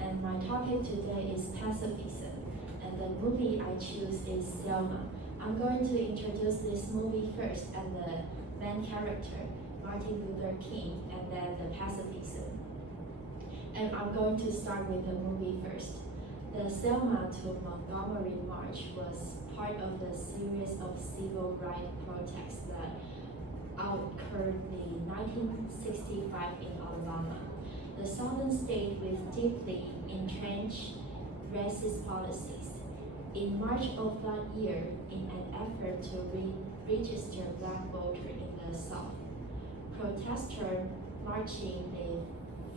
and my topic today is pacifism, and the movie I choose is Selma. I'm going to introduce this movie first and the main character, Martin Luther King, and then the pacifism. And I'm going to start with the movie first. The Selma to Montgomery March was part of the series of civil rights protests that occurred in 1965 in Alabama. The southern state with deeply entrenched racist policies. In March of that year, in an effort to register black voters in the South, protesters marching a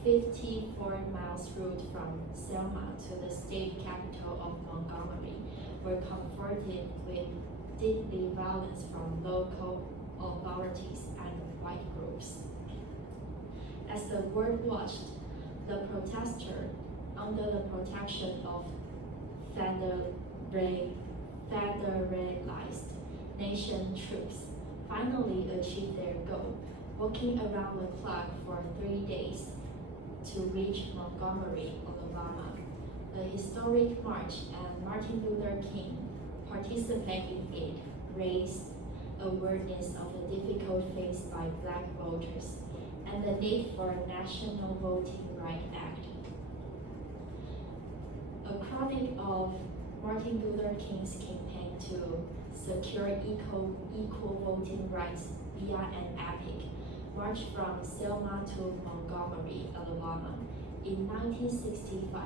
54 miles route from Selma to the state capital of Montgomery were confronted with deadly violence from local authorities and white groups. As the world watched, the protesters, under the protection of federalized nation troops, finally achieved their goal, walking around the clock for 3 days to reach Montgomery, Alabama. The historic march and Martin Luther King participated in it raised awareness of the difficult faced by black voters and the need for a National Voting Rights Act. A chronic of Martin Luther King's campaign to secure equal voting rights via an epic march from Selma to Montgomery, Alabama in 1965,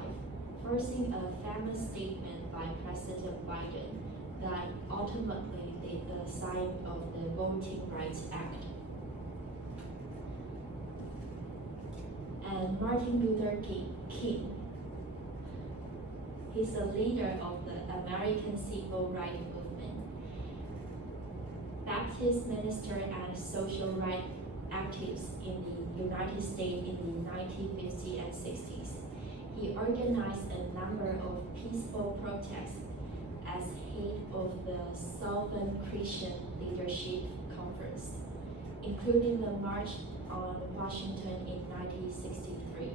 forcing a famous statement by President Biden that ultimately led the signing of the Voting Rights Act. And Martin Luther King, he's a leader of the American Civil Rights Movement, Baptist minister and social rights activists in the United States in the 1950s and 60s. He organized a number of peaceful protests as head of the Southern Christian Leadership Conference, including the March on Washington in 1963.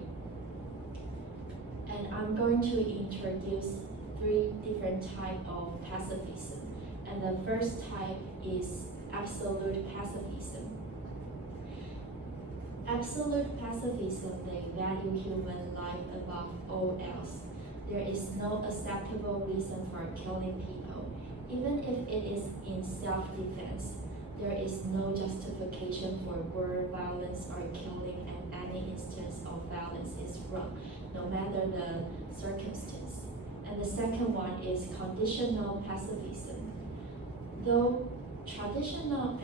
And I'm going to introduce 3 different types of pacifism. And the first type is absolute pacifism. Absolute pacifism, they value human life above all else. There is no acceptable reason for killing people, even if it is in self-defense. There is no justification for war, violence, or killing, and any instance of violence is wrong, no matter the circumstance. And the second one is conditional pacifism. Though conditional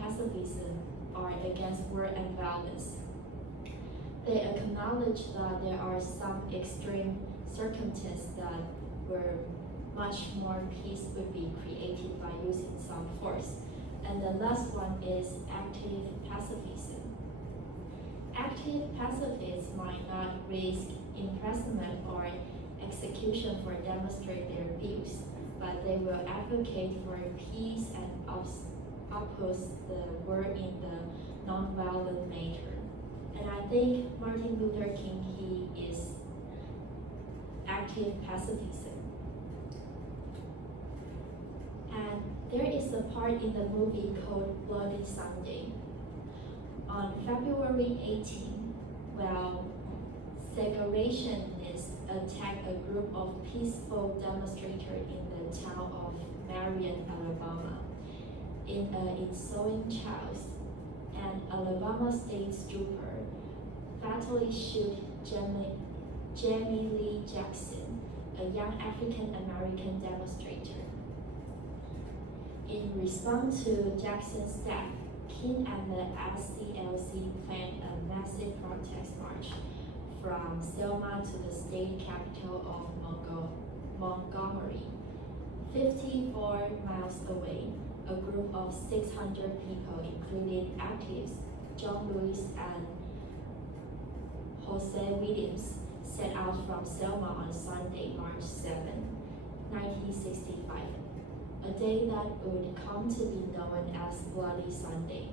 pacifism are against war and violence, they acknowledge that there are some extreme circumstances that where much more peace would be created by using some force. And the last one is active pacifism. Active pacifists might not risk imprisonment or execution for demonstrate their views, but they will advocate for peace and oppose the war in the non-violent manner. And I think Martin Luther King, he is active pacifism. And there is a part in the movie called Bloody Sunday. On February 18, while segregationists attacked a group of peaceful demonstrators in the town of Marion, Alabama, in an ensuing chaos, an Alabama state trooper fatally shot Jamie Lee Jackson, a young African-American demonstrator. In response to Jackson's death, King and the SCLC planned a massive protest march from Selma to the state capital of Montgomery, 54 miles away. A group of 600 people, including activists John Lewis and Jose Williams, set out from Selma on Sunday, March 7, 1965, a day that would come to be known as Bloody Sunday.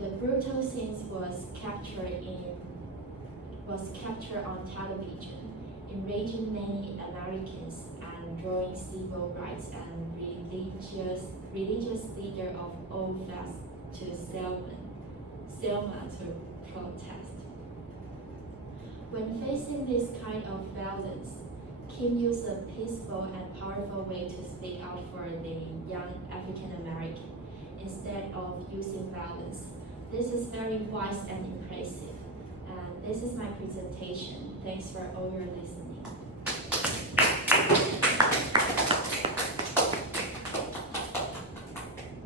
The brutal scenes was captured in was captured on television, enraging many Americans and drawing civil rights and religious leaders of all faiths to Selma to protest. When facing this kind of violence, Kim used a peaceful and powerful way to speak out for the young African American instead of using violence. This is very wise and impressive. And this is my presentation. Thanks for all your listening.